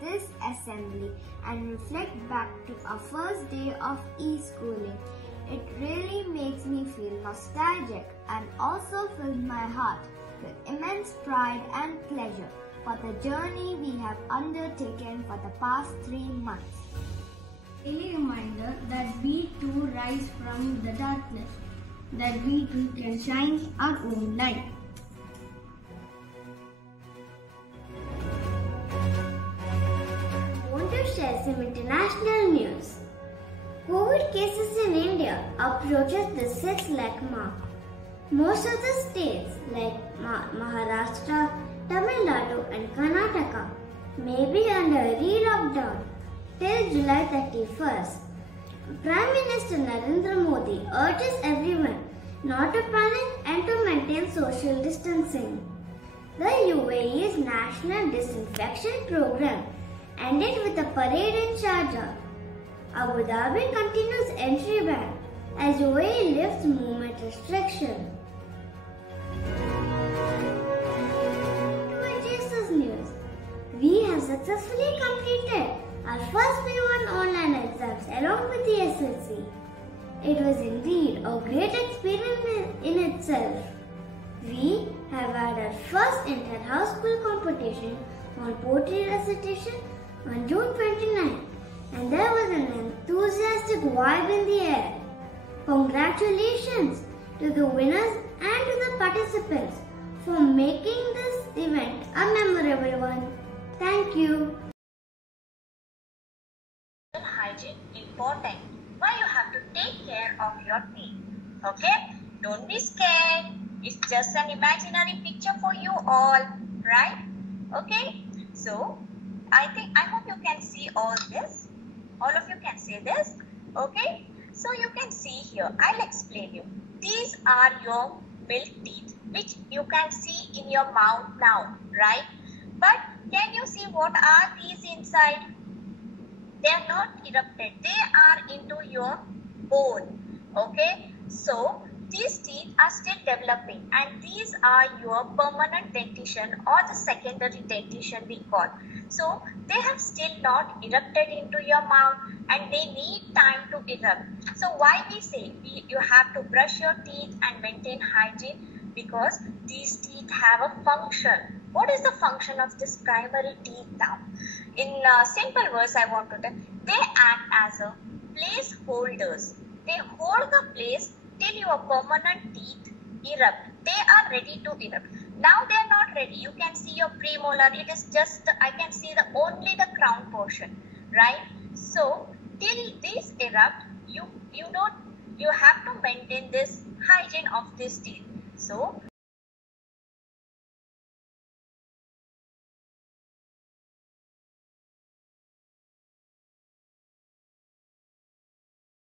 this assembly and reflect back to our first day of e-schooling. It really makes me feel nostalgic and also fills my heart with immense pride and pleasure for the journey we have undertaken for the past 3 months. A reminder that we too rise from the darkness, that we too can shine our own light. I want to share some international news. COVID cases in India approaches the 6 lakh mark. Most of the states like Maharashtra, Tamil Nadu and Karnataka may be under re-lockdown till July 31st. Prime Minister Narendra Modi urges everyone not to panic and to maintain social distancing. The UAE's National Disinfection Program ended with a parade in Sharjah. Abu Dhabi continues entry ban as UAE lifts movement restriction. To Jesus News, we have successfully completed our first P1 online exams along with the SLC. It was indeed a great experience in itself. We have had our first inter-house school competition on poetry recitation on June 29th, and there was an enthusiastic vibe in the air. Congratulations to the winners and to the participants for making this event a memorable one. Thank you. Hygiene important. Why you have to take care of your teeth. Okay? Don't be scared. It's just an imaginary picture for you all, right? Okay? So, I hope you can see all this. All of you can see this. Okay? So you can see here. I'll explain you. These are your milk teeth, which you can see in your mouth now, right? But can you see what are these inside? They are not erupted. They are into your bone. Okay? So, these teeth are still developing and these are your permanent dentition or the secondary dentition we call. So, they have still not erupted into your mouth and they need time to erupt. So, why we say you have to brush your teeth and maintain hygiene? Because these teeth have a function. What is the function of this primary teeth now? In simple words, I want to tell, they act as a placeholders. They hold the place till your permanent teeth erupt. They are ready to erupt. Now they are not ready. You can see your premolar. It is just, I can see only the crown portion, right? So till these erupt, you have to maintain this hygiene of this teeth. So